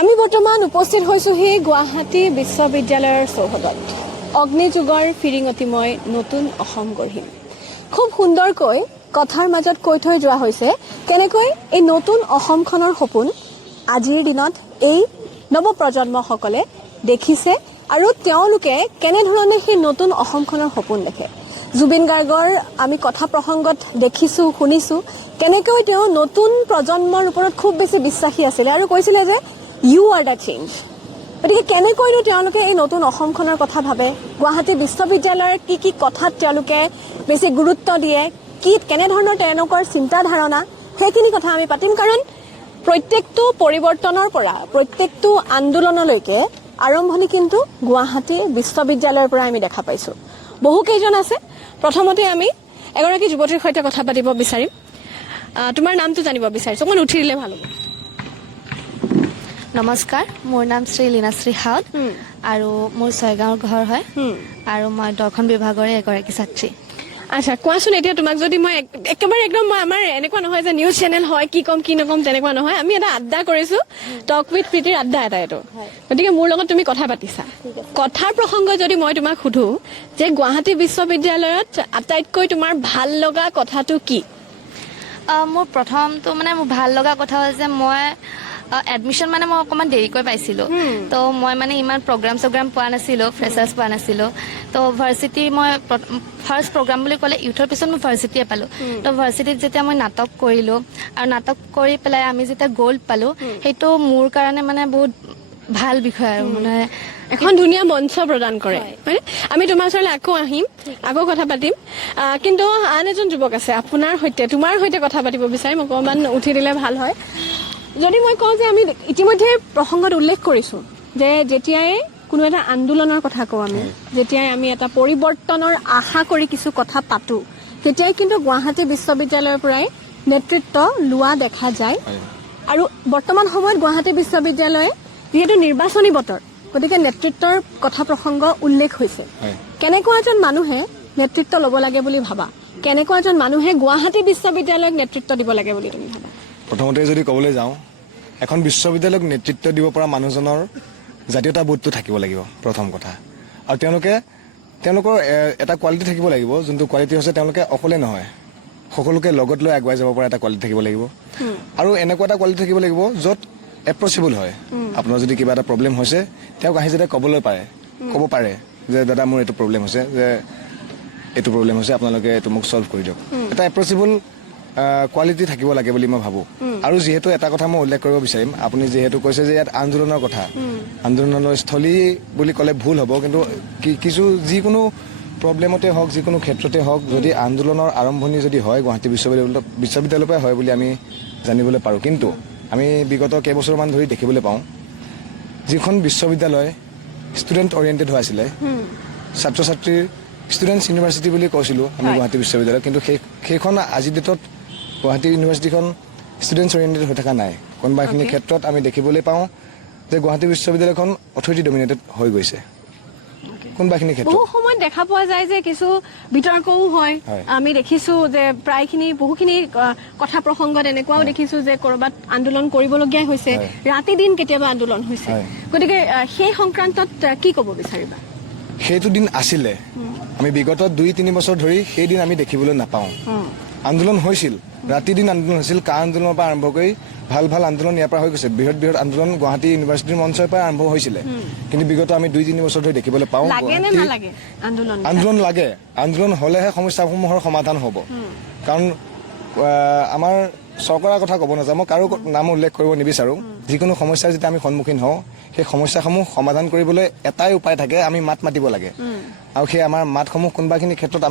আমি বৰ্তমান উপস্থিত হৈছোহি গুৱাহাটী বিশ্ববিদ্যালয়ৰ চৌহদত অগ্নিযুগৰ ফিৰিঙতি মই নতুন অসম গঢ়িম খুব সুন্দৰকৈ কথাৰ মাজত কৈ থৈ যোৱা হৈছে কেনেকৈ এই নতুন অসমখনৰ সপোন আজিৰ দিনত এই নৱপ্ৰজন্মসকলে দেখিছে আৰু তেওঁলোকে কেনেধৰণে সেই নতুন অসমখনৰ সপোন দেখে জুবিন গাৰ্গৰ আমি কথা প্ৰসংগত দেখিছো শুনিছো কেনেকৈ তেওঁ নতুন প্ৰজন্মৰ ওপৰত খুব বেছি বিশ্বাসী আছিল আৰু কৈছিলে যে ইউ আৰ দ্য চেঞ্জ গতিকে কেনেকৈনো তেওঁলোকে এই নতুন অসমখনৰ কথা ভাবে গুৱাহাটী বিশ্ববিদ্যালয়ৰ কি কথাত তেওঁলোকে বেছি গুৰুত্ব দিয়ে কেনেধৰণৰ তেওঁলোকৰ চিন্তাধাৰণা সেইখিনি কথা আমি পাতিম কাৰণ প্ৰত্যেকটো পৰিৱৰ্তনৰ পৰা প্ৰত্যেকটো আন্দোলনলৈকে আৰম্ভণি কিন্তু গুৱাহাটী বিশ্ববিদ্যালয়ৰ পৰা আমি দেখা পাইছো বহু কেইজন আছে প্ৰথমতে আমি এগৰাকী যুৱতীৰ সৈতে কথা পাতিব বিচাৰিম তোমাৰ নামটো জানিব বিচাৰিছো অকণ উঠি দিলে ভাল হ'ব নমস্কাৰ মোৰ নাম শ্ৰী লীনাশ্ৰী হাউদ আৰু মোৰ ছয়গাঁৱৰ ঘৰ হয় আৰু মই দৰ্শন বিভাগৰে এগৰাকী ছাত্ৰী আচ্ছা কোৱাচোন এতিয়া তোমাক যদি মই একেবাৰে একদম মই আমাৰ এনেকুৱা নহয় যে নিউজ চেনেল হয় কি কম কি নকম তেনেকুৱা নহয় আমি এটা আড্ডা কৰিছো টক উইথ প্ৰীতিৰ আড্ডা এটা এইটো গতিকে মোৰ লগত তুমি কথা পাতিছা কথাৰ প্ৰসংগ যদি মই তোমাক সুধো যে গুৱাহাটী বিশ্ববিদ্যালয়ত আটাইতকৈ তোমাৰ ভাল লগা কথাটো কি মোৰ প্ৰথমটো মানে মোৰ ভাল লগা কথা হ'ল যে মই এডমিশ্যন মানে মই অকণমান দেৰিকৈ পাইছিলোঁ তো মই মানে ইমান প্ৰগ্ৰাম পোৱা নাছিলোঁ ফ্ৰেচাৰ্ছ পোৱা নাছিলোঁ তো ভাৰ্চিটি মই ফাৰ্ষ্ট প্ৰগ্ৰাম বুলি ক'লে ইউথৰ পিছত মই ভাৰ্চিটিয়ে পালোঁ তো ভাৰ্চিটিত যেতিয়া মই নাটক কৰিলোঁ আৰু নাটক কৰি পেলাই আমি যেতিয়া গ'ল্ড পালোঁ সেইটো মোৰ কাৰণে মানে বহুত ভাল বিষয় আৰু মানে এখন ধুনীয়া মঞ্চ প্ৰদান কৰে আমি তোমাৰ ওচৰলৈ আকৌ আহিম আকৌ কথা পাতিম কিন্তু আন এজন যুৱক আছে তোমাৰ সৈতে কথা পাতিব বিচাৰিম অকণমান উঠি দিলে ভাল হয় যদি মই কওঁ যে আমি ইতিমধ্যে প্ৰসংগত উল্লেখ কৰিছো যে যেতিয়াই কোনো এটা আন্দোলনৰ কথা কওঁ আমি যেতিয়াই আমি এটা পৰিৱৰ্তনৰ আশা কৰি কিছু কথা পাতো তেতিয়াই কিন্তু গুৱাহাটী বিশ্ববিদ্যালয়ৰ পৰাই নেতৃত্ব লোৱা দেখা যায় আৰু বৰ্তমান সময়ত গুৱাহাটী বিশ্ববিদ্যালয়ে যিহেতু নিৰ্বাচনী বতৰ গতিকে নেতৃত্বৰ কথা প্ৰসংগ উল্লেখ হৈছে কেনেকুৱা এজন মানুহে নেতৃত্ব ল'ব লাগে বুলি ভাবা কেনেকুৱা এজন মানুহে গুৱাহাটী বিশ্ববিদ্যালয়ক নেতৃত্ব দিব লাগে বুলি তুমি ভাবা প্ৰথমতে যদি ক'বলৈ যাওঁ এখন বিশ্ববিদ্যালয়ক নেতৃত্ব দিব পৰা মানুহজনৰ জাতীয়তা বোধটো থাকিব লাগিব প্ৰথম কথা আৰু তেওঁলোকৰ এটা কোৱালিটি থাকিব লাগিব যোনটো কোৱালিটি হৈছে তেওঁলোকে অকলে নহয় সকলোকে লগত লৈ আগুৱাই যাব পৰা এটা কোৱালিটি থাকিব লাগিব আৰু এনেকুৱা এটা কোৱালিটি থাকিব লাগিব য'ত এপ্ৰ'চেবল হয় আপোনাৰ যদি কিবা এটা প্ৰব্লেম হৈছে তেওঁক আহি যাতে ক'ব পাৰে যে দাদা মোৰ এইটো প্ৰব্লেম হৈছে আপোনালোকে এইটো মোক চল্ভ কৰি দিয়ক এটা এপ্ৰ'চেবল কোৱালিটি থাকিব লাগে বুলি মই ভাবোঁ আৰু যিহেতু এটা কথা মই উল্লেখ কৰিব বিচাৰিম আপুনি যিহেতু কৈছে যে ইয়াত আন্দোলনৰ কথা আন্দোলনৰ স্থলী বুলি ক'লে ভুল হ'ব কিন্তু যিকোনো প্ৰব্লেমতে হওক যিকোনো ক্ষেত্ৰতে হওক যদি আন্দোলনৰ আৰম্ভণি যদি হয় গুৱাহাটী বিশ্ববিদ্যালয়ৰ পৰাই হয় বুলি আমি জানিবলৈ পাৰোঁ কিন্তু আমি বিগত কেইবছৰমান ধৰি দেখিবলৈ পাওঁ যিখন বিশ্ববিদ্যালয় ষ্টুডেণ্ট অৰিয়েণ্টেড হৈ আছিলে ছাত্ৰ ছাত্ৰীৰ ষ্টুডেণ্টছ ইউনিভাৰ্চিটি বুলি কৈছিলোঁ আমি গুৱাহাটী বিশ্ববিদ্যালয় কিন্তু সেইখন আজিৰ ডেটত গুৱাহাটী ইউনিভাৰ্চিটিখন ষ্টুডেণ্টছ অৰিয়েণ্টেড হৈ থকা নাই কোনোবাখিনি ক্ষেত্ৰত আমি দেখিবলৈ পাওঁ যে গুৱাহাটী বিশ্ববিদ্যালয়খন অথৰিটি ডমিনেটেড হৈ গৈছে কোনোবাখিনি ক্ষেত্ৰত বহু সময়ত দেখা পোৱা যায় যে কিছু বিতৰ্কও হয় আমি দেখিছো যে বহুখিনি কথা প্ৰসংগত এনেকুৱাও দেখিছো যে ক'ৰবাত আন্দোলন কৰিবলগীয়া হৈছে ৰাতি দিন কেতিয়াবা আন্দোলন হৈছে গতিকে সেই সংক্ৰান্তত কি ক'ব বিচাৰিবা সেইটো দিন আছিলে আমি বিগত 2-3 বছৰ ধৰি সেই দিন আমি দেখিবলৈ নাপাওঁ আন্দোলন হৈছিল ৰাতি দিন আন্দোলন হৈছিল কা আন্দোলনৰ পৰা আৰম্ভ কৰি ভাল আন্দোলন ইয়াৰ পৰা হৈ গৈছে বৃহৎ আন্দোলন গুৱাহাটী ইউনিভাৰ্চিটিৰ মঞ্চৰ পৰা আৰম্ভ হৈছিলে কিন্তু বিগত আমি 2-3 বছৰ ধৰি দেখিবলৈ পাওঁ আন্দোলন লাগে আন্দোলন হ'লেহে সমস্যাসমূহৰ সমাধান হ'ব কাৰণ আমাৰ চৰকাৰৰ কথা ক'ব নাযাওঁ মই কাৰো নাম উল্লেখ কৰিব নিবিচাৰোঁ যিকোনো সমস্যাৰ যেতিয়া আমি সন্মুখীন হওঁ সেই সমস্যাসমূহ সমাধান কৰিবলৈ এটাই উপায় থাকে আমি মাত মাতিব লাগে আৰু সেই আমাৰ মাতসমূহ কোনোবাখিনি ক্ষেত্ৰত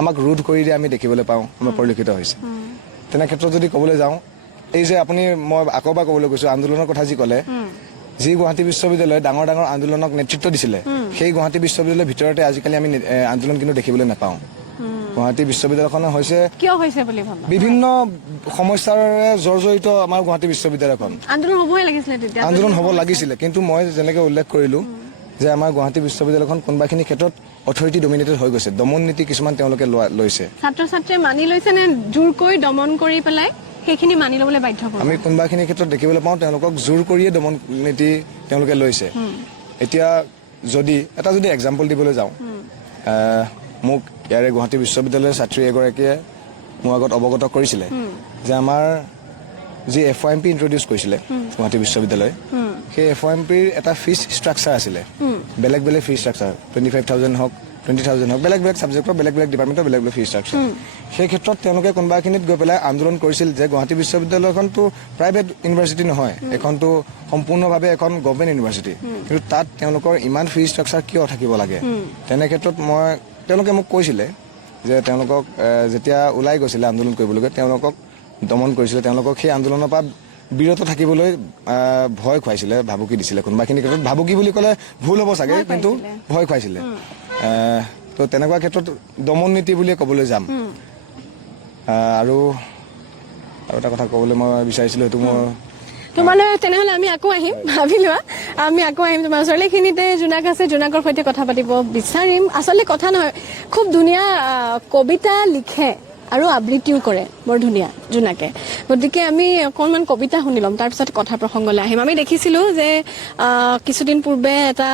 আমাক ৰোধ কৰি দিয়ে আমি দেখিবলৈ পাওঁ আমাৰ পৰিলক্ষিত হৈছে তেনে ক্ষেত্ৰত যদি ক'বলৈ যাওঁ এই যে মই আকৌ এবাৰ ক'বলৈ গৈছোঁ আন্দোলনৰ কথা যি ক'লে যি গুৱাহাটী বিশ্ববিদ্যালয়ে ডাঙৰ আন্দোলনক নেতৃত্ব দিছিলে সেই গুৱাহাটী বিশ্ববিদ্যালয়ৰ ভিতৰতে আজিকালি আমি আন্দোলন কিন্তু দেখিবলৈ নাপাওঁ গুৱাহাটী বিশ্ববিদ্যালয়খন হৈছে কিয় হৈছে বুলি ভাবা বিভিন্ন সমস্যাৰে জৰ্জৰিত আমাৰ গুৱাহাটী বিশ্ববিদ্যালয়খন আন্দোলন হ'ব লাগিছিলে কিন্তু মই যেনেকৈ উল্লেখ কৰিলোঁ যে আমাৰ গুৱাহাটী বিশ্ববিদ্যালয়খন কোনোবাখিনি ক্ষেত্ৰত অথৰিটি ডমিনেটেড হৈ গৈছে দমন নীতি কিছুমান তেওঁলোকে লৈছে ছাত্ৰ ছাত্ৰীয়ে মানি লৈছে নে জোৰকৈ দমন কৰি পেলাই সেইখিনি মানি ল'বলৈ বাধ্য কৰোঁ আমি কোনোবাখিনি ক্ষেত্ৰত দেখিবলৈ পাওঁ তেওঁলোকক জোৰ কৰিয়ে দমন নীতি তেওঁলোকে লৈছে এতিয়া যদি এক্সাম্পল দিবলৈ যাওঁ মোক ইয়াৰে গুৱাহাটী বিশ্ববিদ্যালয়ৰ ছাত্ৰী এগৰাকীয়ে মোৰ আগত অৱগত কৰিছিলে যে আমাৰ যি FOMP ইন্ট্ৰডিউচ কৰিছিলে গুৱাহাটী বিশ্ববিদ্যালয় সেই FOMPৰ এটা ফিজ ষ্ট্ৰাকচাৰ আছিলে বেলেগ বেলেগ ফিজ ষ্ট্ৰাকচাৰ 25,000 হওক 20,000 হওক বেলেগ বেলেগ ছাবজেক্টৰ বেলেগ বেলেগ ডিপাৰ্টমেণ্টৰ বেলেগ বেলেগ ফিজ ষ্ট্ৰাকচাৰ সেই ক্ষেত্ৰত তেওঁলোকে কোনোবাখিনিত গৈ পেলাই আন্দোলন কৰিছিল যে গুৱাহাটী বিশ্ববিদ্যালয়খনতো প্ৰাইভেট ইউনিভাৰ্চিটি নহয় এখনতো সম্পূৰ্ণভাৱে এখন গভৰ্ণমেণ্ট ইউনিভাৰ্চিটি কিন্তু তাত তেওঁলোকৰ ইমান ফিজ ষ্ট্ৰাকচাৰ কিয় থাকিব লাগে তেনে ক্ষেত্ৰত তেওঁলোকে মোক কৈছিলে যে তেওঁলোকক যেতিয়া ওলাই গৈছিলে আন্দোলন কৰিবলৈকে তেওঁলোকক দমন কৰিছিলে তেওঁলোকক সেই আন্দোলনৰ পৰা বিৰত থাকিবলৈ ভয় খুৱাইছিলে ভাবুকি দিছিলে কোনোবাখিনি ক্ষেত্ৰত ভাবুকি বুলি ক'লে ভুল হ'ব চাগে কিন্তু ভয় খুৱাইছিলে তো তেনেকুৱা ক্ষেত্ৰত দমন নীতি বুলিয়ে ক'বলৈ যাম আৰু এটা কথা ক'বলৈ মই বিচাৰিছিলোঁ সেইটো মোৰ তোমালৈ তেনেহ'লে আমি আকৌ আহিম ভাবি লোৱা আমি আকৌ আহিম তোমাৰ ওচৰলৈ এইখিনিতে জোনাক আছে জোনাকৰ সৈতে কথা পাতিব বিচাৰিম আচলতে কথা নহয় খুব ধুনীয়া কবিতা লিখে আৰু আবৃত্তিও কৰে বৰ ধুনীয়া জোনাকে গতিকে আমি অকণমান কবিতা শুনি ল'ম তাৰপিছত কথা প্ৰসংগলৈ আহিম আমি দেখিছিলোঁ যে কিছুদিন পূৰ্বে এটা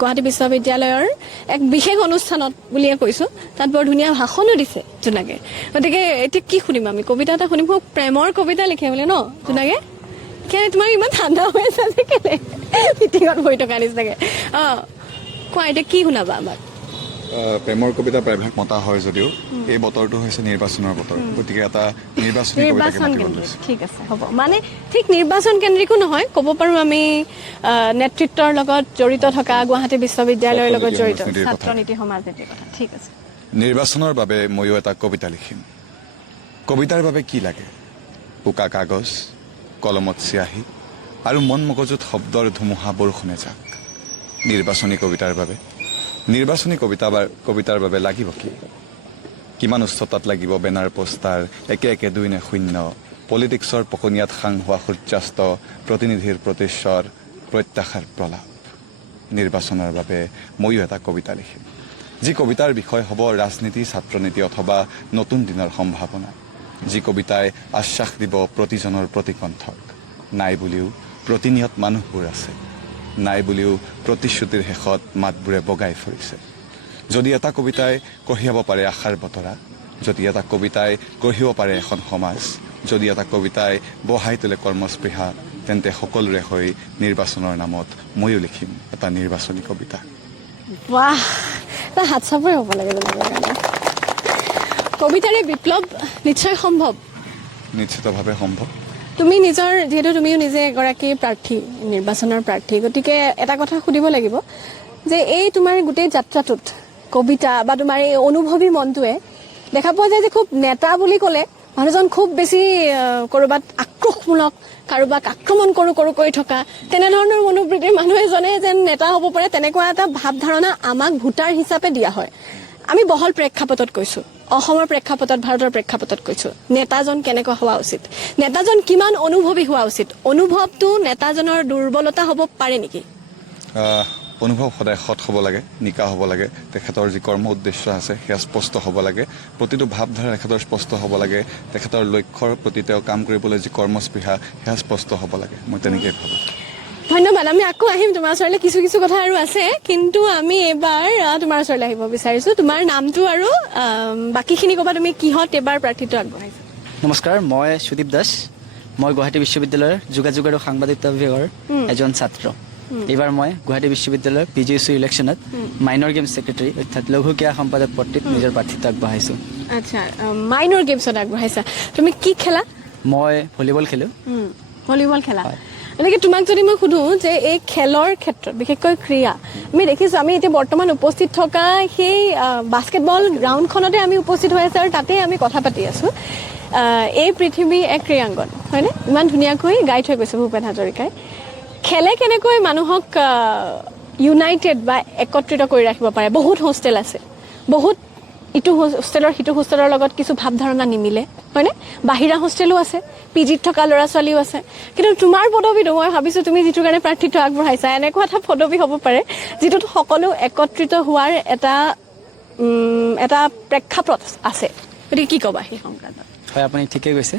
গুৱাহাটী বিশ্ববিদ্যালয়ৰ এক বিশেষ অনুষ্ঠানত বুলিয়ে কৈছোঁ তাত বৰ ধুনীয়া ভাষণো দিছে জোনাকে গতিকে এতিয়া কি শুনিম আমি কবিতা এটা শুনিম খুব প্ৰেমৰ কবিতা লিখে বোলে ন জোনাকে কেনে তোমাৰ ইমান ঠাণ্ডা হৈ আছে যে কেলে মিটিঙত বহি থকা নিচিনাকে কোৱা এতিয়া কি শুনাবা আমাক প্ৰেমৰ কবিতা প্ৰায়ভাগ মতা হয় যদিও এই বতৰটো হৈছে নিৰ্বাচনৰ বতৰ গতিকে এটা নিৰ্বাচনী নিৰ্বাচন কেন্দ্ৰিক ঠিক আছে হ'ব মানে ঠিক নিৰ্বাচন কেন্দ্ৰিকো নহয় ক'ব পাৰোঁ আমি নেতৃত্বৰ লগত জড়িত থকা গুৱাহাটী বিশ্ববিদ্যালয়ৰ লগত জড়িত ছাত্ৰ নীতি সমাজ নীতিৰ কথা ঠিক আছে নিৰ্বাচনৰ বাবে ময়ো এটা কবিতা লিখিম কবিতাৰ বাবে কি লাগে বোকা কাগজ কলমত চিয়াহী আৰু মন মগজুত শব্দৰ ধুমুহা বৰষুণে যাক নিৰ্বাচনী কবিতাৰ বাবে লাগিব কি কিমান উচ্চতাত লাগিব বেনাৰ পোষ্টাৰ একে 2 নে 0 পলিটিক্সৰ পকনীয়াত সাং হোৱা সূৰ্যাস্ত প্ৰতিনিধিৰ প্ৰতিশ্বৰ প্ৰত্যাশাৰ প্ৰলাপ নিৰ্বাচনৰ বাবে ময়ো এটা কবিতা লিখিম যি কবিতাৰ বিষয় হ'ব ৰাজনীতি ছাত্ৰনীতি অথবা নতুন দিনৰ সম্ভাৱনা যি কবিতাই আশ্বাস দিব প্ৰতিজনৰ প্ৰতিকণ্ঠক নাই বুলিও প্ৰতিনিয়ত মানুহবোৰ আছে নাই বুলিও প্ৰতিশ্ৰুতিৰ শেষত মাতবোৰে বগাই ফুৰিছে যদি এটা কবিতাই কঢ়িয়াব পাৰে আশাৰ বতৰা যদি এটা কবিতাই গঢ়িব পাৰে এখন সমাজ যদি এটা কবিতাই বহাই তোলে কৰ্মস্পৃহা তেন্তে সকলোৰে হৈ নিৰ্বাচনৰ নামত ময়ো লিখিম এটা নিৰ্বাচনী কবিতা বাহ এটা হাত চাপৰি হ'ব লাগে কবিতাৰে বিপ্লৱ নিশ্চয় সম্ভৱ নিশ্চিতভাৱে সম্ভৱ তুমি নিজৰ যিহেতু তুমিও নিজে এগৰাকী প্ৰাৰ্থী নিৰ্বাচনৰ প্ৰাৰ্থী গতিকে এটা কথা সুধিব লাগিব যে এই তোমাৰ গোটেই যাত্ৰাটোত কবিতা বা তোমাৰ এই অনুভৱী মনটোৱে দেখা পোৱা যায় যে খুব নেতা বুলি ক'লে মানুহজন খুব বেছি ক'ৰবাত আক্ৰোশমূলক কাৰোবাক আক্ৰমণ কৰোঁ কৰি থকা তেনেধৰণৰ মনোবৃত্তিৰ মানুহ এজনে যেন নেতা হ'ব পাৰে তেনেকুৱা এটা ভাৱ ধাৰণা আমাক ভোটাৰ হিচাপে দিয়া হয় আমি বহল প্ৰেক্ষাপটত কৈছোঁ অসমৰ প্ৰেক্ষাপটত ভাৰতৰ প্ৰেক্ষাপটত কৈছোঁ নেতাজন কেনেকুৱা হোৱা উচিত নেতাজন কিমান অনুভৱী হোৱা উচিত অনুভৱটো নেতাজনৰ দুৰ্বলতা হ'ব পাৰে নেকি অনুভৱ সদায় সৎ হ'ব লাগে নিকা হ'ব লাগে তেখেতৰ যি কৰ্ম উদ্দেশ্য আছে সেয়া স্পষ্ট হ'ব লাগে প্ৰতিটো ভাৱধাৰা তেখেতৰ স্পষ্ট হ'ব লাগে তেখেতৰ লক্ষ্যৰ প্ৰতি তেওঁ কাম কৰিবলৈ যি কৰ্মস্পৃহা সেয়া স্পষ্ট হ'ব লাগে মই তেনেকৈ ভাবোঁ ধন্যবাদ আমি আকৌ আহিম তোমাৰ ওচৰলৈ কিছু কথা আৰু আছে কিন্তু আমি এইবাৰ তোমাৰ ওচৰলৈ আহিব বিচাৰিছোঁ তোমাৰ নামটো আৰু বাকীখিনি ক'বা তুমি কিহত এইবাৰ প্ৰাৰ্থীত্ব আগবঢ়াইছা নমস্কাৰ মই সুদীপ দাস মই গুৱাহাটী বিশ্ববিদ্যালয়ৰ যোগাযোগ আৰু সাংবাদিকতা বিভাগৰ এজন ছাত্ৰ এইবাৰ মই গুৱাহাটী বিশ্ববিদ্যালয়ৰ PGSU ইলেকশ্যনত মাইনৰ গেমছ ছেক্ৰেটাৰী অৰ্থাৎ লঘু ক্ৰীড়া সম্পাদক পদত নিজৰ প্ৰাৰ্থীত্ব আগবঢ়াইছোঁ আচ্ছা মাইনৰ গেমছত আগবঢ়াইছা তুমি কি খেলা মই ভলীবল খেলোঁ ভলীবল খেলা এনেকৈ তোমাক যদি মই সোধোঁ যে এই খেলৰ ক্ষেত্ৰত বিশেষকৈ ক্ৰীড়া আমি দেখিছোঁ আমি এতিয়া বৰ্তমান উপস্থিত থকা সেই বাস্কেটবল গ্ৰাউণ্ডখনতে আমি উপস্থিত হৈ আছোঁ আৰু তাতে আমি কথা পাতি আছোঁ এই পৃথিৱী এক ক্ৰীড়াংগন হয়নে ইমান ধুনীয়াকৈ গাই থৈ গৈছে ভূপেন হাজৰিকাই খেলে কেনেকৈ মানুহক ইউনাইটেড বা একত্ৰিত কৰি ৰাখিব পাৰে বহুত হোষ্টেল আছে বহুত ইটো হোষ্টেলৰ সিটো হোষ্টেলৰ লগত কিছু ভাৱ ধাৰণা নিমিলে হয়নে বাহিৰা হোষ্টেলো আছে PGত থকা ল'ৰা ছোৱালীও আছে কিন্তু তোমাৰ পদবীটো মই ভাবিছোঁ তুমি যিটো কাৰণে প্ৰাৰ্থীত্ব আগবঢ়াইছা এনেকুৱা এটা পদবী হ'ব পাৰে যিটোত সকলো একত্ৰিত হোৱাৰ এটা প্ৰেক্ষাপট আছে গতিকে কি ক'বা সেই সংক্ৰান্তত হয় আপুনি ঠিকেই কৈছে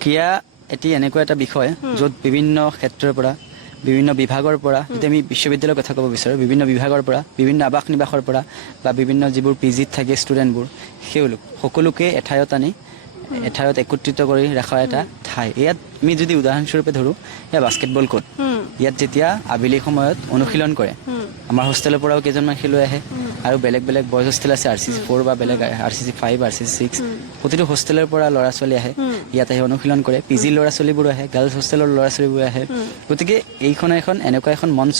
ক্ৰীড়া এটি এনেকুৱা এটা বিষয় য'ত বিভিন্ন ক্ষেত্ৰৰ পৰা বিভিন্ন বিভাগৰ পৰা যদি আমি বিশ্ববিদ্যালয়ৰ কথা ক'ব বিচাৰোঁ বিভিন্ন বিভাগৰ পৰা বিভিন্ন আৱাস নিবাসৰ পৰা বা বিভিন্ন যিবোৰ পিজিত থাকে ষ্টুডেণ্টবোৰ সেইলোক সকলোকে এঠাইত আনি এঠাইত একত্ৰিত কৰি ৰখা এটা ঠাই ইয়াত আমি যদি উদাহৰণস্বৰূপে ধৰোঁ এয়া বাস্কেটবল কোৰ্ট ইয়াত যেতিয়া আবেলি সময়ত অনুশীলন কৰে আমাৰ হোষ্টেলৰ পৰাও কেইজনমান খেলুৱৈ আহে আৰু বেলেগ বেলেগ বয়জ হোষ্টেল আছে RCC 4 বা বেলেগ RCC 5 RCC 6 প্ৰতিটো হোষ্টেলৰ পৰা ল'ৰা ছোৱালী আহে ইয়াত আহি অনুশীলন কৰে পিজি ল'ৰা ছোৱালীবোৰ আহে গাৰ্লছ হোষ্টেলৰ ল'ৰা ছোৱালীবোৰ আহে গতিকে এইখন এনেকুৱা এখন মঞ্চ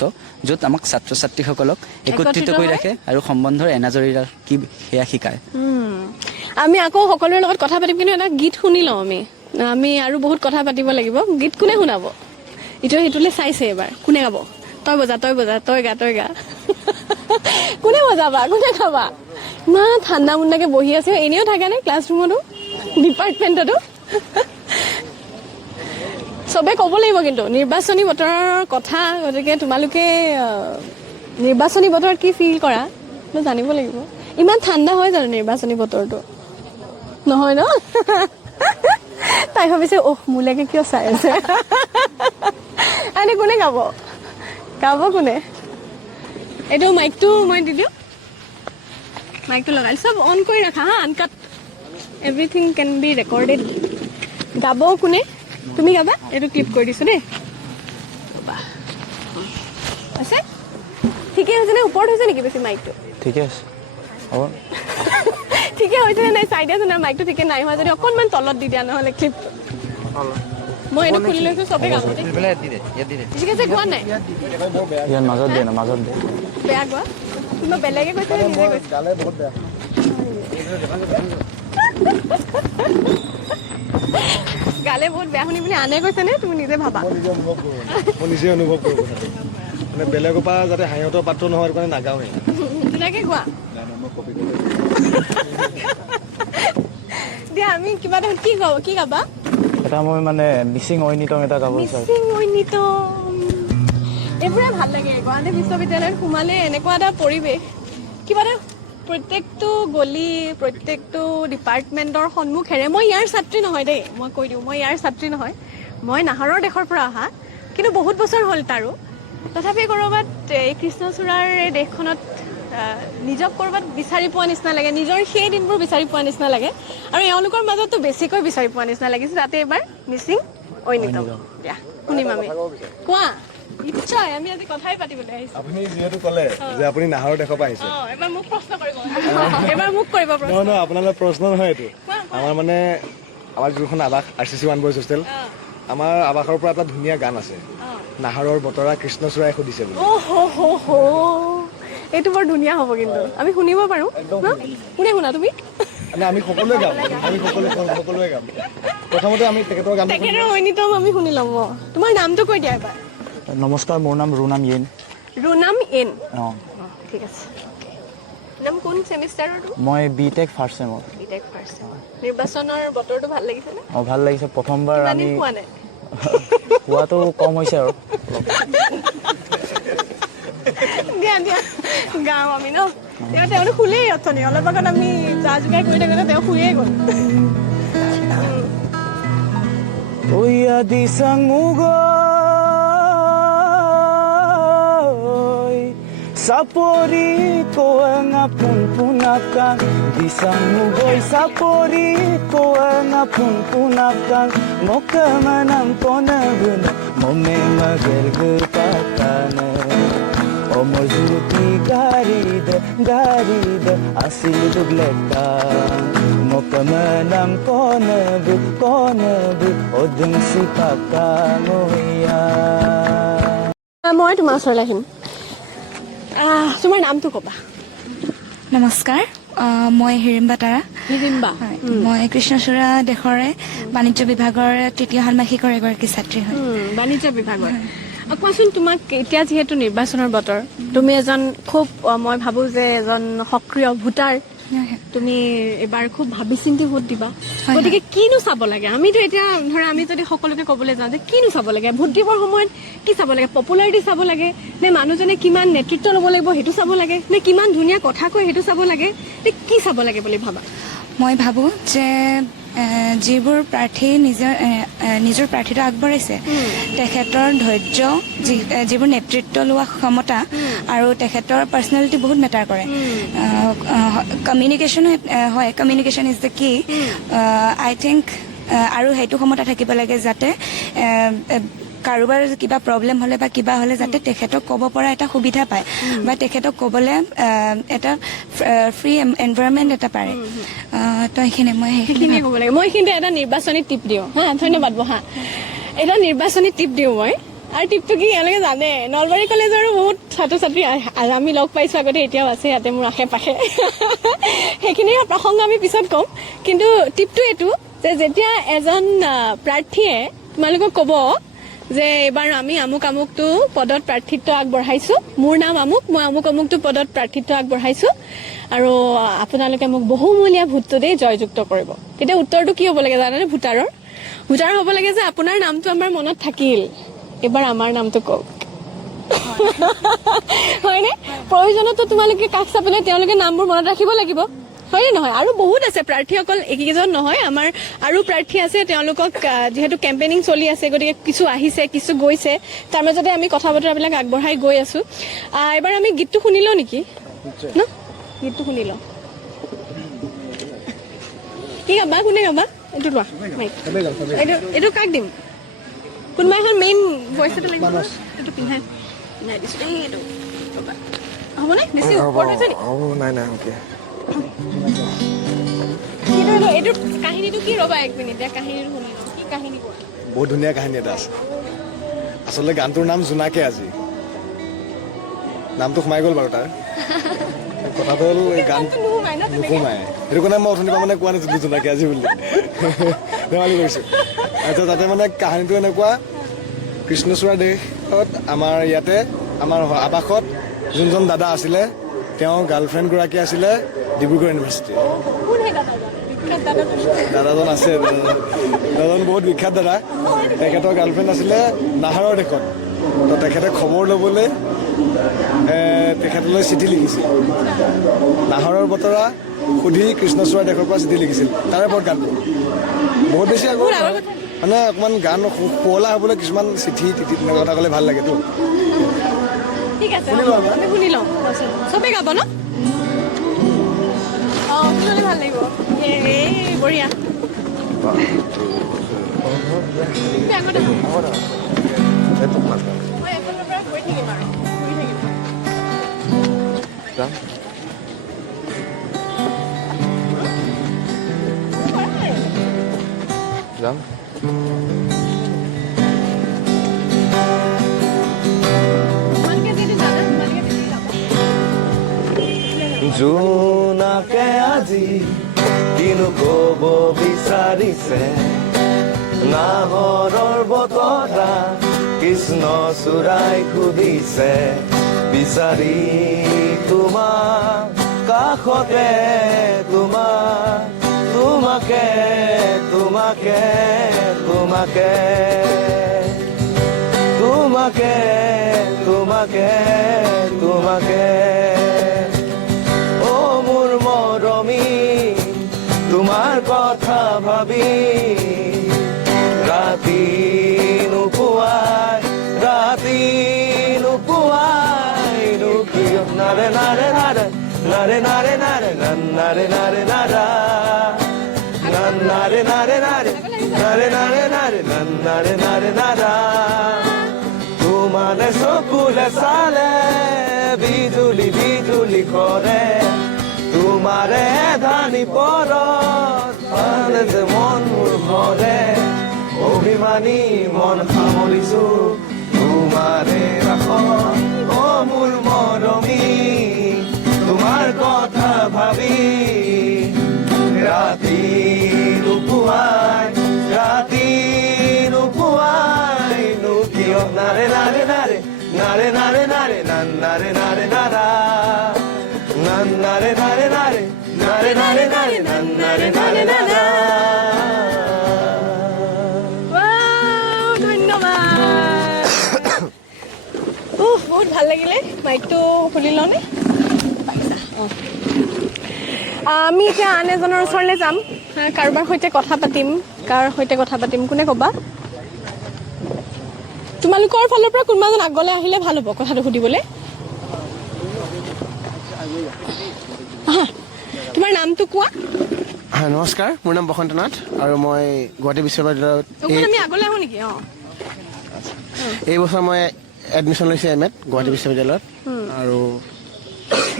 য'ত আমাক ছাত্ৰ ছাত্ৰীসকলক একত্ৰিত কৰি ৰাখে আৰু সম্বন্ধৰ এনাজৰীৰ কি সেয়া শিকায় আমি আকৌ সকলোৰে লগত কথা পাতিম কিন্তু এটা গীত শুনি লওঁ আমি আৰু বহুত কথা পাতিব লাগিব গীত কোনে শুনাব ইটো সিটোলে চাইছে এবাৰ কোনে গাব তই বজা তই গা কোনে বজাবা কোনে গাবা ইমান ঠাণ্ডা মুণ্ডাকে বহি আছে এনেও থাকে নে ক্লাছৰুমতো ডিপাৰ্টমেণ্টতো চবে ক'ব লাগিব কিন্তু নিৰ্বাচনী বতৰৰ কথা গতিকে তোমালোকে নিৰ্বাচনী বতৰত কি ফিল কৰা জানিব লাগিব ইমান ঠাণ্ডা হয় জানো নিৰ্বাচনী বতৰটো নহয় ন তাই ভাবিছে মোলৈকে কিয় চাই আছে এনে কোনে গাব কোনে এইটো মাইকটো মই দি দিওঁ মাইকটো লগাই চব অন কৰি ৰাখা হা uncut everything can be recorded গাব কোনে তুমি গাবা এইটো ক্লিপ কৰি দিছো দেই আছে ঠিকে হৈছে নে ওপৰত হৈছে নেকি বেছি মাইকটো ঠিকে আছে হ'ব ঠিকে হৈছে নে নাই চাই দিয়াচোন মাইকটো ঠিকে নাই হোৱা যদি অকণমান তলত দি দিয়া নহ'লে ক্লিপটো মই এইটো খুলি লৈছো চবে গাব ঠিক আছে গোৱা নাই ইয়াৰ মাজত দে বেয়া গোৱা কোনোবা বেলেগে কৈছে নে নিজে কৈছে গালে বহুত বেয়া শুনি পিনে আনে কৈছে নে তুমি নিজে ভাবা মই নিজে অনুভৱ কৰোঁ মানে বেলেগৰ পৰা যাতে হাঁহিহঁতৰ পাত্ৰ নহয় কাৰণে নাগাওঁহে তেনেকে গোৱা দিয়া আমি কিবা এটা কি গাবা এটা মই মানে মিচিং ঐনিতম এটা গাব মিচিং ঐনিতম এইবোৰে ভাল লাগে গুৱাহাটী বিশ্ববিদ্যালয়ত সোমালে এনেকুৱা এটা পৰিৱেশ কিবা এটা প্ৰত্যেকটো গলি প্ৰত্যেকটো ডিপাৰ্টমেণ্টৰ সন্মুখেৰে মই ইয়াৰ ছাত্ৰী নহয় দেই মই কৈ দিওঁ মই ইয়াৰ ছাত্ৰী নহয় মই নাহৰৰ দেশৰ পৰা অহা কিন্তু বহুত বছৰ হ'ল তাৰো তথাপি ক'ৰবাত এই কৃষ্ণচূড়াৰ এই দেশখনত নিজক ক'ৰবাত বিচাৰি পোৱা নিচিনা লাগে নিজৰ সেই দিনবোৰ বিচাৰি পোৱা নিচিনা লাগে আৰু এওঁলোকৰ মাজতো বেছিকৈ বিচাৰি পোৱা নিচিনা লাগিছে তাতে এবাৰ মিচিং ঐনিতম দিয়া শুনিম আমি কোৱা নিশ্চয় আমি আজি কথাই পাতিবলৈ আহিছোঁ আপুনি যিহেতু ক'লে যে আপুনি নাহৰৰ দেশৰ পৰা আহিছে এবাৰ মোক প্ৰশ্ন কৰিব এবাৰ মোক কৰিব প্ৰশ্ন নহয় আপোনালোকৰ প্ৰশ্ন নহয় এইটো আমাৰ মানে আমাৰ যিখন আৱাস RCC 1 বয়জ হোষ্টেল আমাৰ আৱাসৰ পৰা এটা ধুনীয়া গান আছে নাহৰৰ বতৰা কৃষ্ণচূড়াই সুধিছে বুলি এইটো বৰ ধুনীয়া হ'ব কিন্তু আমি শুনিব পাৰোঁ কোনে শুনা তুমি আমি সকলোৱে গাম প্ৰথমতে আমি তেখেতৰ গান তেখেতৰ ঐনিতম আমি শুনি ল'ম তোমাৰ নামটো কৈ দিয়া এবাৰ নমস্কাৰ মোৰ নাম ৰুনাম য়েন ঠিক আছে নাম কোন ছেমিষ্টাৰৰটো মই বিটেক ফাৰ্ষ্ট ছেমৰ নিৰ্বাচনৰ বতৰটো ভাল লাগিছে নে ভাল লাগিছে প্ৰথমবাৰ আমি পোৱা নাই হোৱাটো কম হৈছে আৰু দিয়া গাওঁ আমি ন তেওঁলোক শুলেই অথনি অলপ আগত আমি যা যোগাৰ কৰি থাকোঁতে তেওঁ শুয়ে গ'ল Oya disangugoy Sapori ko ang apun-punakan Disangugoy sapori ko ang apun-punakan Moka manam ko na guna Mome magergerpakana Omozuti garida asil duglekan Moka manam ko na Odeng sipakamoya মই তোমাৰ ওচৰলৈ আহিম তোমাৰ নামটো ক'বা নমস্কাৰ মই হিৰিম্বা তাৰা হয় মই কৃষ্ণচূড়া দেশৰে বাণিজ্য বিভাগৰ তৃতীয় ষান্মাসিকৰ এগৰাকী ছাত্ৰী হয় বাণিজ্য বিভাগৰ কোৱাচোন তোমাক এতিয়া যিহেতু নিৰ্বাচনৰ বতৰ তুমি এজন খুব মই ভাবোঁ যে এজন সক্ৰিয় ভোটাৰ তুমি এবাৰ খুব ভাবি চিন্তি ভোট দিবা গতিকে কিনো চাব লাগে আমিতো এতিয়া ধৰা আমি যদি সকলোকে ক'বলৈ যাওঁ যে কিনো চাব লাগে ভোট দিবৰ সময়ত কি চাব লাগে পপুলাৰিটি চাব লাগে নে মানুহজনে কিমান নেতৃত্ব ল'ব লাগিব সেইটো চাব লাগে নে কিমান ধুনীয়া কথা কয় সেইটো চাব লাগে নে কি চাব লাগে বুলি ভাবা মই ভাবোঁ যে যিবোৰ প্ৰাৰ্থী নিজৰ প্ৰাৰ্থীটো আগবঢ়াইছে তেখেতৰ ধৈৰ্য যিবোৰ নেতৃত্ব লোৱা ক্ষমতা আৰু তেখেতৰ পাৰ্চনেলিটি বহুত মেটাৰ কৰে কমিউনিকেশ্যন হয় কমিউনিকেশ্যন ইজ দ্য কি আই থিংক আৰু সেইটো ক্ষমতা থাকিব লাগে যাতে কাৰোবাৰ কিবা প্ৰব্লেম হ'লে বা কিবা হ'লে যাতে তেখেতক ক'ব পৰা এটা সুবিধা পায় বা তেখেতক ক'বলৈ এটা ফ্ৰী এনভাইৰনমেণ্ট এটা পাৰে তো এইখিনি মই সেইখিনিয়ে ক'ব লাগে মই কিন্তু এটা নিৰ্বাচনী টিপ দিওঁ হা ধন্যবাদ বহা এটা নিৰ্বাচনী টিপ দিওঁ মই আৰু টিপটো কি এওঁলোকে জানে নলবাৰী কলেজৰো বহুত ছাত্ৰ ছাত্ৰী আমি লগ পাইছোঁ আগতে এতিয়াও আছে ইয়াতে মোৰ আশে পাশে সেইখিনিৰ প্ৰসংগ আমি পিছত ক'ম কিন্তু টিপটো এইটো যে যেতিয়া এজন প্ৰাৰ্থীয়ে তোমালোকক ক'ব যে এইবাৰ আমি আমুক আমুকটো পদত প্ৰাৰ্থিত্ব আগবঢ়াইছোঁ মোৰ নাম আমুক মই আমুক আমুকটো পদত প্ৰাৰ্থিত্ব আগবঢ়াইছোঁ আৰু আপোনালোকে মোক বহুমূলীয়া ভোটটো দি জয়যুক্ত কৰিব তেতিয়া উত্তৰটো কি হ'ব লাগে জানানে ভোটাৰৰ হ'ব লাগে যে আপোনাৰ নামটো আমাৰ মনত থাকিল এবাৰ আমাৰ নামটো কওক হয়নে প্ৰয়োজনতো তোমালোকে কাষ চাপিলে তেওঁলোকে নামবোৰ মনত ৰাখিব লাগিব হয় নহয় আৰু বহুত আছে প্ৰাৰ্থী অকল এইকেইজন নহয় আমাৰ আৰু প্ৰাৰ্থী আছে তেওঁলোকক যিহেতু কেম্পেইনিং চলি আছে গতিকে কিছু আহিছে কিছু গৈছে তাৰ মাজতে আমি কথা বতৰাবিলাক আগবঢ়াই গৈ আছো এবাৰ আমি গীতটো শুনি লওঁ নেকি ন গীতটো শুনি লওঁ কি গাবা কোনে গাবা এইটো লোৱা এইটো কাক দিম কোনোবা এখন মেইন ভইচ এটা লাগিব এইটো পিন্ধাই নাই দিছো দেই এইটো হ'বনে বেছি ওপৰত হৈছে নেকি নাই অ'কে এইটো কাহিনীটো কি ৰবা এক মিনিট কাহিনীটো শুনি কি কাহিনী কোৱা বহুত ধুনীয়া কাহিনী এটা আছে আচলতে গানটোৰ নাম জোনাকে আজি নামটো সোমাই গ'ল বাৰু তাৰ কথাটো হ'ল গান নোসোমাই সেইটো কাৰণে মই অথনিৰ পৰা মানে কোৱা নাছিলোঁ জোনাকে আজি বুলি ধেমালি কৰিছোঁ আচ্ছা তাতে মানে কাহিনীটো এনেকুৱা কৃষ্ণচূড়া দেশত আমাৰ ইয়াতে আমাৰ আৱাসত যোনজন দাদা আছিলে তেওঁ গাৰ্লফ্ৰেণ্ডগৰাকী আছিলে ডিব্ৰুগড় ইউনিভাৰ্চিটি দাদাজন আছে দাদাজন বহুত বিখ্যাত দাদা তেখেতৰ গাৰ্লফ্ৰেণ্ড আছিলে নাহাৰৰ দেশত তো তেখেতে খবৰ ল'বলৈ তেখেতলৈ চিঠি লিখিছিল নাহৰৰ বতৰা সুধি কৃষ্ণচূড়া দেশৰ পৰা চিঠি লিখিছিল তাৰে ওপৰত গানটো বহুত বেছি আগত মানে অকণমান গান শুৱলা হ'বলৈ কিছুমান চিঠি তেনেকুৱা কথা ক'লে ভাল লাগেতো ঠিক আছে আমি শুনি লওঁ চবেই গাব ন শুনিলে ভাল লাগিব বঢ়িয়া মই এফালৰ পৰা গৈ থাকিম আৰু যাম জোনাকে আজি কিনো ক'ব বিচাৰিছে নাহৰৰ বতৰা কৃষ্ণচূড়াই সুধিছে বিচাৰি তোমাক কাষতে তোমাকে তোমাকে তোমাকে তোমাকে তোমাকে তোমাকে মোৰ মৰমী তোমাৰ কথা ভাবি ৰাতি নোপোৱাই নাৰে নাৰে নাৰে নাৰে নাৰে নাৰে নাৰে নাৰে নাৰা নাৰে নাৰে নাৰে নাৰে নাৰে নাৰে নাৰে নাৰে নাৰা তোমাৰে চকুলে চালে বিজুলি বিজুলি কৰে তোমাৰে ধানি পৰত পালে যে মন মোৰ ভৰে অভিমানী মন সামৰিছো তোমাৰে ৰাখত মোৰ মৰমী তোমাৰ কথা ভাবি ৰাতি নোপোৱাই কিয় নাৰে নাৰে নাৰে নাৰে নাৰে নাৰে নাৰে নাৰে নাৰা নাৰে নাৰে নাৰে নাৰে নাৰে নাৰে নাৰে নাৰে নাৰা ধন্যবাদ বহুত ভাল লাগিলে মাইকটো খুলি লওঁনে আমি এতিয়া আন এজনৰ ওচৰলৈ যাম কাৰোবাৰ সৈতে কথা পাতিম, কাৰ সৈতে কথা পাতিম, কোনে ক'বা? তোমালোকৰ ফালৰ পৰা কোনোবা এজন আগলৈ আহিলে ভাল হ'ব কথাটো সুধিবলৈ। তোমাৰ নামটো কোৱা। হয়, নমস্কাৰ, মোৰ নাম বসন্ত নাথ আৰু মই গুৱাহাটী বিশ্ববিদ্যালয়ত আমি আগলৈ আহোঁ নেকি? এই বছৰ মই এডমিশ্যন লৈছোঁ এম এত গুৱাহাটী বিশ্ববিদ্যালয়ত। আৰু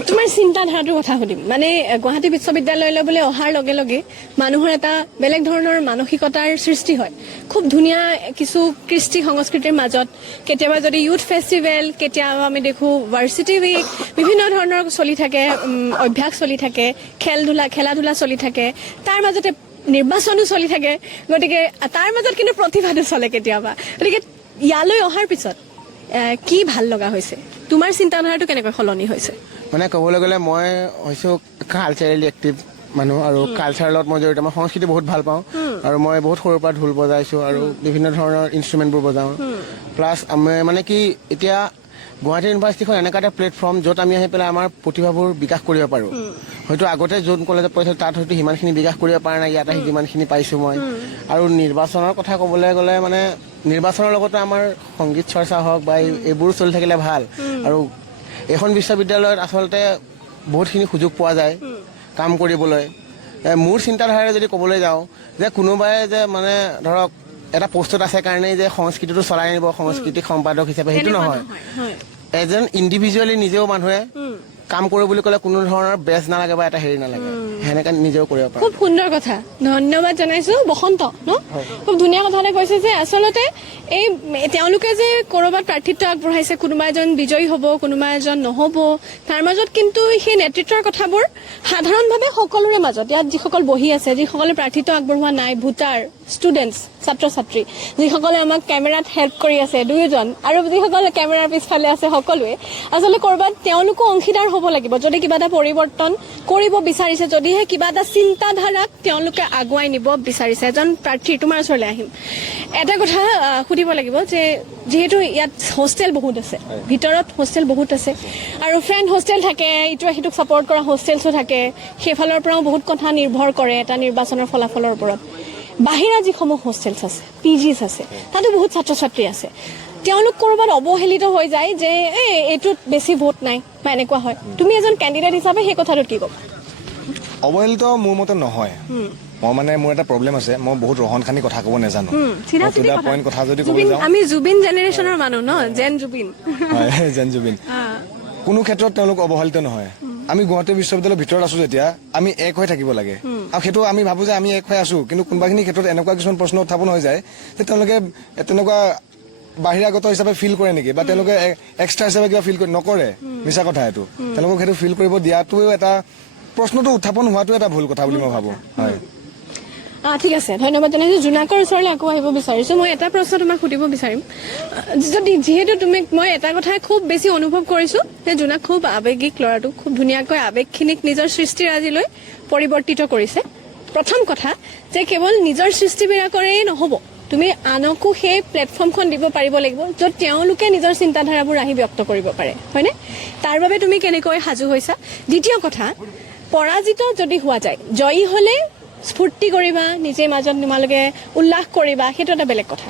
তোমাৰ চিন্তাধাৰাটোৰ কথা সুধিম। মানে গুৱাহাটী বিশ্ববিদ্যালয়লৈ বোলে অহাৰ লগে লগে মানুহৰ এটা বেলেগ ধৰণৰ মানসিকতাৰ সৃষ্টি হয়। খুব ধুনীয়া কিছু কৃষ্টি সংস্কৃতিৰ মাজত কেতিয়াবা যদি ইউথ ফেষ্টিভেল, কেতিয়াবা আমি দেখোঁ ভাৰ্চিটি উইক, বিভিন্ন ধৰণৰ চলি থাকে, অভ্যাস চলি থাকে, খেলা ধূলা চলি থাকে, তাৰ মাজতে নিৰ্বাচনো চলি থাকে। গতিকে তাৰ মাজত কিন্তু প্ৰতিভাটো চলে কেতিয়াবা। গতিকে ইয়ালৈ অহাৰ পিছত কি ভাল লগা হৈছে? তোমাৰ চিন্তাধাৰাটো কেনেকৈ সলনি হৈছে? মানে ক'বলৈ গ'লে মই হৈছোঁ কালচাৰেলি এক্টিভ মানুহ আৰু কালচাৰৰ লগত মই জড়িত। মই সংস্কৃতি বহুত ভাল পাওঁ আৰু মই বহুত সৰুৰ পৰা ঢোল বজাইছোঁ আৰু বিভিন্ন ধৰণৰ ইনষ্ট্ৰুমেণ্টবোৰ বজাওঁ। প্লাছ আমি মানে কি এতিয়া গুৱাহাটী ইউনিভাৰ্চিটিখন এনেকুৱা এটা প্লেটফৰ্ম য'ত আমি আহি পেলাই আমাৰ প্ৰতিভাবোৰ বিকাশ কৰিব পাৰোঁ। হয়তো আগতে যোন কলেজত পঢ়িছিলোঁ তাত হয়তো সিমানখিনি বিকাশ কৰিব পৰা নাই, ইয়াত আহি যিমানখিনি পাইছোঁ মই। আৰু নিৰ্বাচনৰ কথা ক'বলৈ গ'লে মানে নিৰ্বাচনৰ লগতে আমাৰ সংগীত চৰ্চা হওক বা এইবোৰ চলি থাকিলে ভাল। আৰু এইখন বিশ্ববিদ্যালয়ত আচলতে বহুতখিনি সুযোগ পোৱা যায় কাম কৰিবলৈ। মোৰ চিন্তাধাৰাৰে যদি ক'বলৈ যাওঁ যে কোনোবাই যে মানে ধৰক এটা পোষ্টত আছে কাৰণেই যে সংস্কৃতিটো চলাই নিব সংস্কৃতিক সম্পাদক হিচাপে, সেইটো নহয়। এজন ইণ্ডিভিজুৱেলি নিজেও মানুহে কাম কৰোঁ বুলি ক'লে কোনো ধৰণৰ বেজ নালাগে বা এটা হেৰি নালাগে, সেনেকৈ নিজেও কৰিব পাৰে। খুব সুন্দৰ কথা, ধন্যবাদ জনাইছো বসন্ত। খুব ধুনীয়া কথা এটা কৈছে যে আচলতে এই তেওঁলোকে যে ক'ৰবাত প্ৰাৰ্থিত্ব আগবঢ়াইছে, কোনোবা এজন বিজয়ী হ'ব, কোনোবা এজন নহ'ব, তাৰ মাজত কিন্তু সেই নেতৃত্বৰ কথাবোৰ সাধাৰণভাৱে সকলোৰে মাজত, ইয়াত যিসকল বহি আছে, যিসকলে প্ৰাৰ্থিত্ব আগবঢ়োৱা নাই, ভোটাৰ, ষ্টুডেণ্টছ, ছাত্ৰ ছাত্ৰী, যিসকলে আমাক কেমেৰাত হেল্প কৰি আছে দুয়োজন, আৰু যিসকলে কেমেৰাৰ পিছফালে আছে সকলোৱে, আচলতে ক'ৰবাত তেওঁলোকো অংশীদাৰ হ'ব লাগিব। যদি কিবা এটা পৰিৱৰ্তন কৰিব বিচাৰিছে, যদিহে কিবা এটা চিন্তাধাৰাক তেওঁলোকে আগুৱাই নিব বিচাৰিছে। এজন প্ৰাৰ্থী, তোমাৰ ওচৰলৈ আহিম, এটা কথা সুধিব লাগিব যে যিহেতু ইয়াত হোষ্টেল বহুত আছে, ভিতৰত হোষ্টেল বহুত আছে আৰু ফ্ৰেণ্ড হোষ্টেল থাকে, ইটোৱে সিটোক ছাপৰ্ট কৰা হোষ্টেলছো থাকে, সেইফালৰ পৰাও বহুত কথা নিৰ্ভৰ কৰে এটা নিৰ্বাচনৰ ফলাফলৰ ওপৰত। বাহিৰা যিসমূহ হোষ্টেলছ আছে, PGs আছে, তাতো বহুত ছাত্ৰ ছাত্ৰী আছে, তেওঁলোক ক'ৰবাত অৱহেলিত হৈ যায় যে এইটোত বেছি ভোট নাই বা এনেকুৱা হয়। তুমি এজন কেণ্ডিডেট হিচাপে সেই কথাটোত কি ক'বা? অৱহেলিত মোৰ মতে নহয়। মই মানে মোৰ এটা প্ৰব্লেম আছে, মই বহুত ৰহন খানি কথা ক'ব নাজানো। পইণ্ট কথা যদি ক'বলৈ যাওঁ, আমি জুবিন জেনেৰেশ্যনৰ মানুহ ন, জেন জুবিন। হয়, জেন জুবিন। কোনো ক্ষেত্ৰত তেওঁলোক অৱহেলিত নহয়। আমি গুৱাহাটী বিশ্ববিদ্যালয়ৰ ভিতৰত আছো যেতিয়া আমি এক হৈ থাকিব লাগে, আৰু সেইটো আমি ভাবো যে আমি এক হৈ আছো, কিন্তু কোনোবাখিনি ক্ষেত্ৰত এনেকুৱা কিছুমান প্ৰশ্ন উত্থাপন হৈ যায় যে তেওঁলোকে তেনেকুৱা বাহিৰাগত হিচাপে ফিল কৰে নেকি, বা তেওঁলোকে এক্সট্ৰা হিচাপে কিবা ফিল নকৰে। মিছা কথা এইটো, তেওঁলোকক সেইটো ফিল কৰিব দিয়াটোও এটা, প্ৰশ্নটো উত্থাপন হোৱাটো এটা ভুল কথা বুলি মই ভাবো। হয়, ঠিক আছে, ধন্যবাদ জনাইছো। জোনাকৰ ওচৰলৈ আকৌ আহিব বিচাৰিছো। মই এটা প্ৰশ্ন তোমাক সুধিব বিচাৰিম, যিহেতু মই এটা কথাই খুব বেছি অনুভৱ কৰিছো যে জোনাক খুব আৱেগিক ল'ৰাটো, খুব ধুনীয়াকৈ আৱেগখিনিক নিজৰ সৃষ্টিৰাজিলৈ পৰিৱৰ্তিত কৰিছে। প্ৰথম কথা যে কেৱল নিজৰ সৃষ্টিবিলাকৰেই নহ'ব, তুমি আনকো সেই প্লেটফৰ্মখন দিব পাৰিব লাগিব য'ত তেওঁলোকে নিজৰ চিন্তাধাৰাবোৰ আহি ব্যক্ত কৰিব পাৰে, হয়নে? তাৰ বাবে তুমি কেনেকৈ সাজু হৈছা? দ্বিতীয় কথা, পৰাজিত যদি হোৱা যায়, জয়ী হ'লে স্ফূৰ্তি কৰিবা, নিজে মাজত তোমালোকে উল্লাস কৰিবা, সেইটো এটা বেলেগ কথা।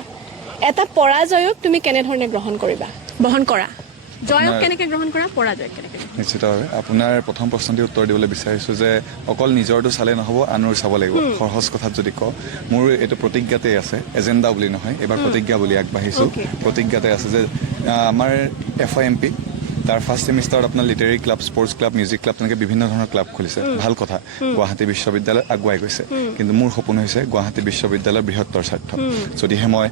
এটা পৰাজয়ক তুমি কেনেধৰণে গ্ৰহণ কৰা? জয়ক কেনেকৈ গ্ৰহণ কৰা, পৰাজয়ক কেনেকৈ? নিশ্চিতভাৱে আপোনাৰ প্ৰথম প্ৰশ্নটি উত্তৰ দিবলৈ বিচাৰিছোঁ যে অকল নিজৰটো চালে নহ'ব, আনৰ চাব লাগিব। সহজ কথাত যদি কওঁ, মোৰ এইটো প্ৰতিজ্ঞাতেই আছে, এজেণ্ডা বুলি নহয়, এইবাৰ প্ৰতিজ্ঞা বুলি আগবাঢ়িছোঁ। প্ৰতিজ্ঞাতে আছে যে আমাৰ FIMP তাৰ ফাৰ্ষ্ট ছেমিষ্টাৰত আপোনাৰ literary club, sports club, music club, তেনেকৈ বিভিন্ন ধৰণৰ ক্লাব খুলিছে। ভাল কথা, গুৱাহাটী বিশ্ববিদ্যালয় আগুৱাই গৈছে, কিন্তু মোৰ সপোন হৈছে গুৱাহাটী বিশ্ববিদ্যালয়ৰ বৃহত্তৰ স্বাৰ্থ। যদিহে মই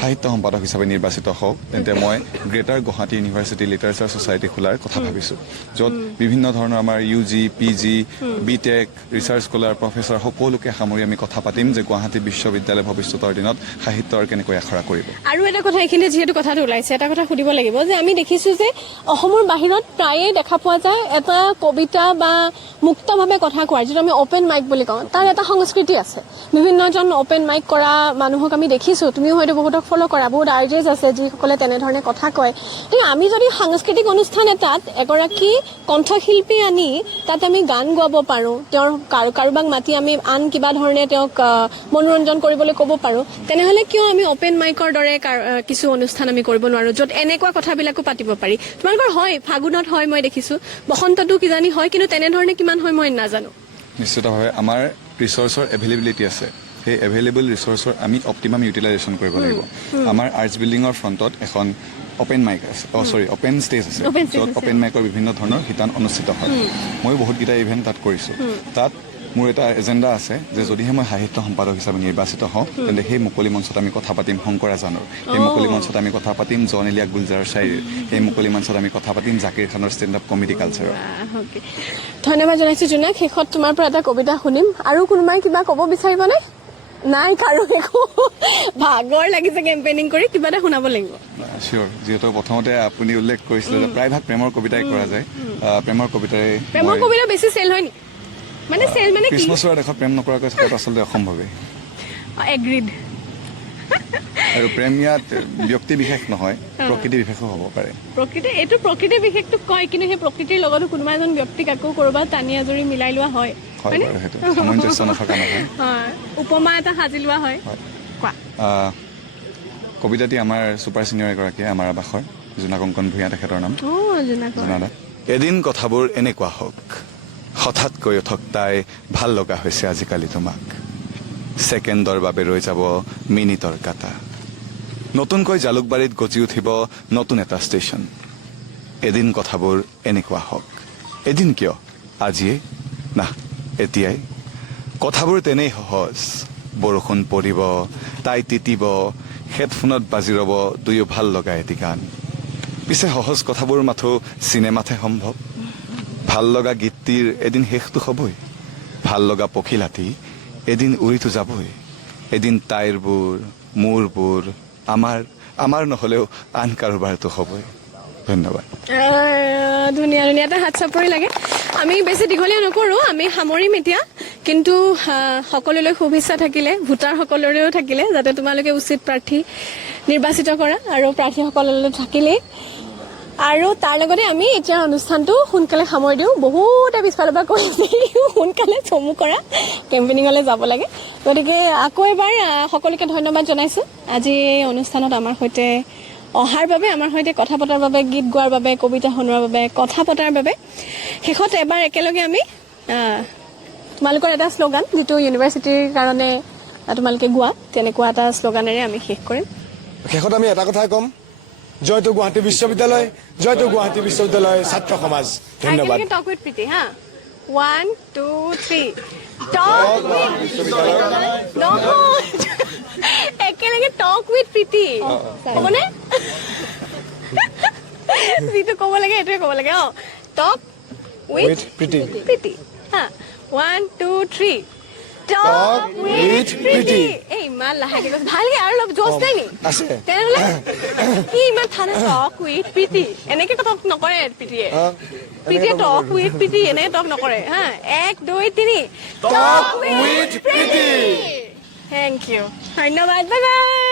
সাহিত্য সম্পাদক হিচাপে নিৰ্বাচিত হওঁ, তেন্তে মই greater Guwahati university literature society খোলাৰ কথা ভাবিছোঁ, য'ত বিভিন্ন ধৰণৰ আমাৰ UG, PG, BTech, research scholar, professor সকলোকে সামৰি আমি কথা পাতিম যে গুৱাহাটী বিশ্ববিদ্যালয় ভৱিষ্যতৰ দিনত সাহিত্যৰ কেনেকৈ আখৰা কৰিব। আৰু এটা কথা, এইখিনিতে যিহেতু কথাটো ওলাইছে, এটা কথা সুধিব লাগিব যে আমি দেখিছোঁ যে অসমৰ মঞ্চৰ বাহিৰত প্ৰায়ে দেখা পোৱা যায় এটা কবিতা বা মুক্তভাৱে কথা কোৱাৰ যিটো আমি অপেন মাইক বুলি কওঁ তাৰ এটা সংস্কৃতি আছে বিভিন্নজন অপেন মাইক কৰা মানুহক আমি দেখিছোঁ তুমিও হয়তো বহুতক ফ'ল' কৰা বহুত আৰ্টিষ্ট আছে যিসকলে তেনেধৰণে কথা কয় কিন্তু আমি যদি সাংস্কৃতিক অনুষ্ঠান এটাত এগৰাকী কণ্ঠশিল্পী আনি তাত আমি গান গোৱাব পাৰোঁ তেওঁৰ কাৰোবাক মাতি আমি আন কিবা ধৰণে তেওঁক মনোৰঞ্জন কৰিবলৈ ক'ব পাৰোঁ তেনেহ'লে কিয় আমি অপেন মাইকৰ দৰে কিছু অনুষ্ঠান আমি কৰিব নোৱাৰোঁ য'ত এনেকুৱা কথাবিলাকো পাতিব পাৰি তোমালোকৰ হয় ফাগুনত হয় মই দেখিছোঁ বসন্ততো কিজানি হয় কিন্তু তেনেধৰণে কিমান হয় মই নাজানো নিশ্চিতভাৱে আমাৰ ৰিচোৰ্চৰ এভেইলেবিলিটি আছে সেই এভেইলেবল ৰিচোৰ্চৰ আমি অপটিমাম ইউটিলাইজেশ্যন কৰিব লাগিব আমাৰ আৰ্টছ বিল্ডিঙৰ ফ্ৰণ্টত এখন অপেন মাইক আছে অপেন ষ্টেজ আছে য'ত অপেন মাইকৰ বিভিন্ন ধৰণৰ শিতান অনুষ্ঠিত হয় ময়ো বহুতকেইটা ইভেণ্ট তাত কৰিছোঁ তাত মোৰ এটা এজেণ্ডা আছে যে যদিহে মই সাহিত্য সম্পাদক হিচাপে নিৰ্বাচিত হওঁ তেন্তে সেই মুকলি মঞ্চত আমি কথা পাতিম শংকৰ আজানৰ সেই মুকলি মঞ্চত আমি কথা পাতিম জন এলিয়া গুলজাৰ শ্বাইৰীৰ সেই মুকলি মঞ্চত আমি কথা পাতিম জাকিৰ খানৰ ষ্টেণ্ড আপ কমেডি কালচাৰৰ ধন্যবাদ জনাইছোঁ জোনাক শেষত তোমাৰ পৰা এটা কবিতা শুনিম আৰু কোনোবাই কিবা ক'ব বিচাৰিবনে নাই কাৰো একো ভাগৰ লাগিছে কেম্পেইনিং কৰি কিবা এটা শুনাব লাগিব চিয়'ৰ যিহেতু প্ৰথমতে আপুনি উল্লেখ কৰিছিলে যে প্ৰায়ভাগ প্ৰেমৰ কবিতাই কৰা যায় প্ৰেমৰ কবিতা বেছি চেল হয় নেকি মানে চেল মানে কি খ্ৰীষ্টমাছৰ দেশত প্ৰেম নকৰাকৈ থকাটো আচলতে অসম্ভৱেই এগ্ৰিড আৰু প্ৰেম ইয়াত ব্যক্তি বিশেষ নহয় প্ৰকৃতি বিশেষো হ'ব পাৰে এইটো প্ৰকৃতি বিশেষটো কয় কিন্তু সেই প্ৰকৃতিৰ লগতো কোনোবা এজন ব্যক্তিক আকৌ ক'ৰবাত টানি আজৰি মিলাই লোৱা হয় হয় বাৰু সেইটো সামঞ্জস্য নথকা নহয় উপমা এটা সাজি লোৱা হয় কোৱা কবিতাটি আমাৰ ছুপাৰ ছিনিয়ৰ এগৰাকীয়ে আমাৰ আৱাসৰ জোনা কংকন ভূঞা তেখেতৰ নাম জোনাদা এদিন কথাবোৰ এনেকুৱা হওক হঠাৎ কৈ উঠক তাই ভাল লগা হৈছে আজিকালি তোমাক ছেকেণ্ডৰ বাবে ৰৈ যাব মিনিটৰ কাটা নতুনকৈ জালুকবাৰীত গজি উঠিব নতুন এটা ষ্টেচন এদিন কথাবোৰ এনেকুৱা হওক এদিন কিয় আজিয়ে না এতিয়াই কথাবোৰ তেনেই সহজ বৰষুণ পৰিব তাই তিতিব হেডফোনত বাজি ৰ'ব দুয়ো ভাল লগা এটি গান পিছে সহজ কথাবোৰ মাথো চিনেমাতহে সম্ভৱ ভাল লগা গীতটিৰ এদিন শেষটো হ'বই ভাল লগা পখিলাটি এদিন উৰিতো যাবই এদিন তাইৰবোৰ মোৰবোৰ আমাৰ নহ'লেও আন কাৰোবাৰতো হ'বই ধন্যবাদ ধুনীয়া ধুনীয়া এটা হাত চাপৰি লাগে আমি বেছি দীঘলীয়া নকৰোঁ আমি সামৰিম এতিয়া কিন্তু সকলোলৈ শুভেচ্ছা থাকিলে ভোটাৰসকলৰেও থাকিলে যাতে তোমালোকে উচিত প্ৰাৰ্থী নিৰ্বাচিত কৰা আৰু প্ৰাৰ্থীসকললৈ থাকিলেই আৰু তাৰ লগতে আমি এতিয়া অনুষ্ঠানটো সোনকালে সামৰি দিওঁ বহুতে পিছফালৰ পৰা কৈছে সোনকালে চমু কৰা কেম্পেইনিঙলৈ যাব লাগে গতিকে আকৌ এবাৰ সকলোকে ধন্যবাদ জনাইছোঁ আজি এই অনুষ্ঠানত আমাৰ সৈতে অহাৰ বাবে আমাৰ সৈতে কথা পতাৰ বাবে গীত গোৱাৰ বাবে কবিতা শুনোৱাৰ বাবে কথা পতাৰ বাবে শেষত এবাৰ একেলগে আমি তোমালোকৰ এটা শ্লোগান যিটো ইউনিভাৰ্চিটিৰ কাৰণে তোমালোকে গোৱা তেনেকুৱা এটা শ্লোগানেৰে আমি শেষ কৰিম শেষত আমি এটা কথাই ক'ম জয়টো গুৱাহাটী বিশ্ববিদ্যালয় জয়টো গুৱাহাটী বিশ্ববিদ্যালয় ছাত্ৰ সমাজ ধন্যবাদ টক উইথ প্ৰীতি হা 1 2 3 টক উইথ বিশ্ববিদ্যালয় একেলগে টক উইথ প্ৰীতি হ'বনে যিটো ক'ব লাগে সেইটোৱে ক'ব লাগে টক উইথ প্ৰীতি হা 1 2 3 টক উইথ প্ৰীতি এই ইমান লাহেকে কৈছে ভালকে আৰু অলপ জোচ নাই নি তেনেহ'লে কি ইমান ঠাণ্ডা টক উইথ প্ৰীতি এনেকে টক নকৰে প্ৰীতিয়ে টক উইথ প্ৰীতি এনেকে টক নকৰে হা 1 2 3 talk with Preeti thank you ধন্যবাদ বাই বাই